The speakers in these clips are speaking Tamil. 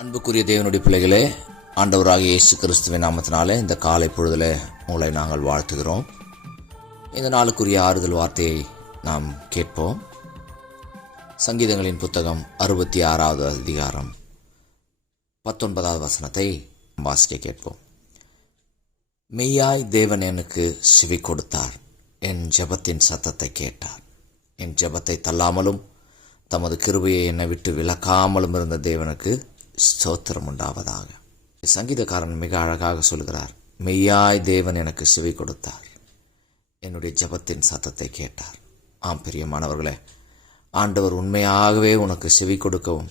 அன்புக்குரிய தேவனுடைய பிள்ளைகளே, ஆண்டவராகிய இயேசு கிறிஸ்துவின் நாமத்தினாலே இந்த காலை பொழுதில் உங்களை நாங்கள் வாழ்த்துகிறோம். இந்த நாளுக்குரிய ஆறுதல் வார்த்தையை நாம் கேட்போம். சங்கீதங்களின் புத்தகம் 66வது அதிகாரம் 19வது வசனத்தை வாசிக்க கேட்போம். மெய்யாய் தேவன் எனக்கு செவி கொடுத்தார், என் ஜெபத்தின் சத்தத்தை கேட்டார். என் ஜெபத்தை தள்ளாமலும் தமது கிருபையை என்னை விட்டு விலக்காமலும் இருந்த தேவனுக்கு ஸ்தோத்திரம் உண்டாவதாக. சங்கீதக்காரன் மிக அழகாக சொல்கிறார், மெய்யாய் தேவன் எனக்கு செவி கொடுத்தார், என்னுடைய ஜெபத்தின் சத்தத்தை கேட்டார். ஆம் பிரியமானவர்களே, ஆண்டவர் உண்மையாகவே உனக்கு செவி கொடுக்கவும்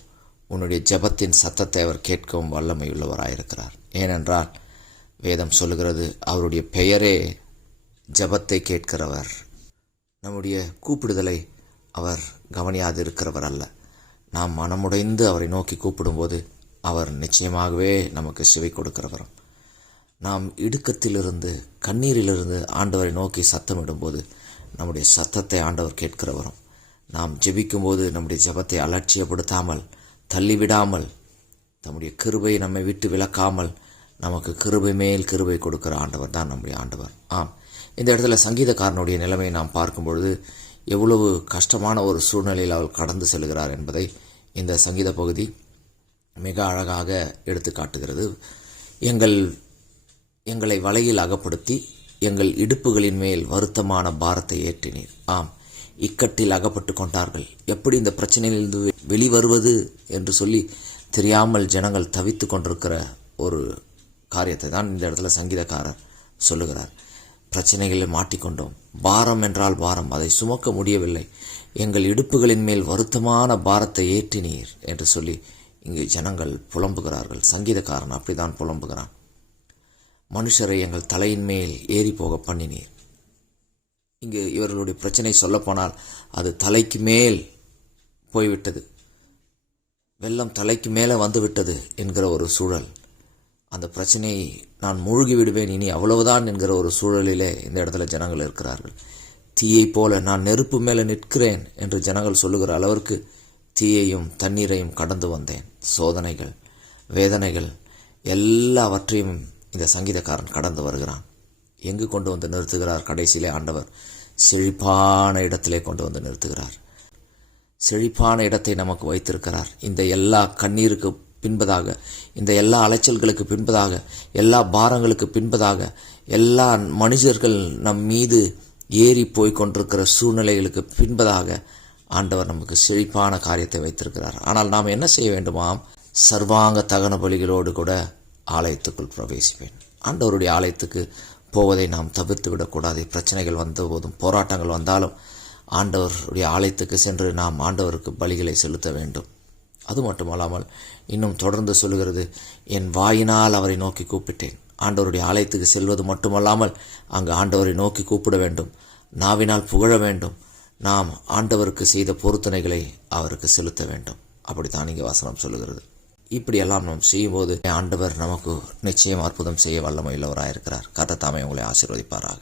உன்னுடைய ஜெபத்தின் சத்தத்தை அவர் கேட்கவும் வல்லமையுள்ளவராயிருக்கிறார். ஏனென்றால் வேதம் சொல்லுகிறது, அவருடைய பெயரே ஜெபத்தை கேட்கிறவர். நம்முடைய கூப்பிடுதலை அவர் கவனியாது இருக்கிறவர் அல்ல. நாம் மனமுடைந்து அவரை நோக்கி கூப்பிடும்போது அவர் நிச்சயமாகவே நமக்கு செவி கொடுக்கிறவரும். நாம் இடுக்கத்திலிருந்து கண்ணீரிலிருந்து ஆண்டவரை நோக்கி சத்தமிடும்போது நம்முடைய சத்தத்தை ஆண்டவர் கேட்கிறவரும். நாம் ஜெபிக்கும்போது நம்முடைய ஜெபத்தை அலட்சியப்படுத்தாமல் தள்ளிவிடாமல் நம்முடைய கிருபை நம்மை விட்டு விலக்காமல் நமக்கு கிருபை மேல் கிருபை கொடுக்கிற ஆண்டவர் தான் நம்முடைய ஆண்டவர். ஆம், இந்த இடத்துல சங்கீதக்காரனுடைய நிலைமையை நாம் பார்க்கும்பொழுது எவ்வளவு கஷ்டமான ஒரு சூழ்நிலையில் அவர் கடந்து செல்கிறார் என்பதை இந்த சங்கீத பகுதி மிக அழகாக எடுத்து காட்டுகிறது. எங்களை வலையில் அகப்படுத்தி எங்கள் இடுப்புகளின் மேல் வருத்தமான பாரத்தை ஏற்றினீர். ஆம், இக்கட்டில் அகப்பட்டு கொண்டார்கள். எப்படி இந்த பிரச்சனையிலிருந்து வெளிவருவது என்று சொல்லி தெரியாமல் ஜனங்கள் தவித்து கொண்டிருக்கிற ஒரு காரியத்தை தான் இந்த இடத்துல சங்கீதக்காரர் சொல்லுகிறார். பிரச்சனைகளில் மாட்டிக்கொண்டோம், பாரம் என்றால் பாரம், அதை சுமக்க முடியவில்லை, எங்கள் இடுப்புகளின் மேல் வருத்தமான பாரத்தை ஏற்றினீர் என்று சொல்லி இங்கு ஜனங்கள் புலம்புகிறார்கள். சங்கீதக்காரன் அப்படிதான் புலம்புகிறான். மனுஷரை எங்கள் தலையின் மேல் ஏறி போக பண்ணினீர். இங்கு இவர்களுடைய பிரச்சனை சொல்லப்போனால் அது தலைக்கு மேல் போய்விட்டது, வெள்ளம் தலைக்கு மேலே வந்துவிட்டது என்கிற ஒரு சூழல். அந்த பிரச்சனையை நான் மூழ்கி விடுவேன் இனி அவ்வளவுதான் என்கிற ஒரு சூழலிலே இந்த இடத்துல ஜனங்கள் இருக்கிறார்கள். தீயை போல நான் நெருப்பு மேலே நிற்கிறேன் என்று ஜனங்கள் சொல்லுகிற அளவிற்கு தீயையும் தண்ணீரையும் கடந்து வந்தேன். சோதனைகள், வேதனைகள் எல்லாவற்றையும் இந்த சங்கீதக்காரன் கடந்து வருகிறான். எங்கு கொண்டு வந்து நிறுத்துகிறார்? கடைசியிலே ஆண்டவர் செழிப்பான இடத்திலே கொண்டு வந்து நிறுத்துகிறார். செழிப்பான இடத்தை நமக்கு வைத்திருக்கிறார். இந்த எல்லா கண்ணீருக்கு பின்பதாக, இந்த எல்லா அலைச்சல்களுக்கு பின்பதாக, எல்லா பாரங்களுக்கு பின்பதாக, எல்லா மனுஷர்கள் நம் மீது ஏறி போய் கொண்டிருக்கிற சூழ்நிலைகளுக்கு பின்பதாக ஆண்டவர் நமக்கு செழிப்பான காரியத்தை வைத்திருக்கிறார். ஆனால் நாம் என்ன செய்ய வேண்டுமாம்? சர்வாங்க தகன பலிகளோடு கூட ஆலயத்துக்குள் பிரவேசிப்பேன். ஆண்டவருடைய ஆலயத்துக்கு போவதை நாம் தவிர்த்து விடக்கூடாது. பிரச்சனைகள் வந்த போதும் போராட்டங்கள் வந்தாலும் ஆண்டவருடைய ஆலயத்துக்கு சென்று நாம் ஆண்டவருக்கு பலிகளை செலுத்த வேண்டும். அது மட்டுமல்லாமல் இன்னும் தொடர்ந்து சொல்லுகிறது, என் வாயினால் அவரை நோக்கி கூப்பிட்டேன். ஆண்டவருடைய ஆலயத்துக்கு செல்வது மட்டுமல்லாமல் அங்கு ஆண்டவரை நோக்கி கூப்பிட வேண்டும், நாவினால் புகழ வேண்டும், நாம் ஆண்டவருக்கு செய்த பொருத்தனைகளை அவருக்கு செலுத்த வேண்டும். அப்படித்தான் இங்கே வசனம் சொல்லுகிறது. இப்படியெல்லாம் நாம் செய்யும்போது ஆண்டவர் நமக்கு நிச்சயம் அற்புதம் செய்ய வல்லமையுள்ளவராயிருக்கிறார். கர்த்தர் தாமே உங்களை ஆசீர்வதிப்பாராக.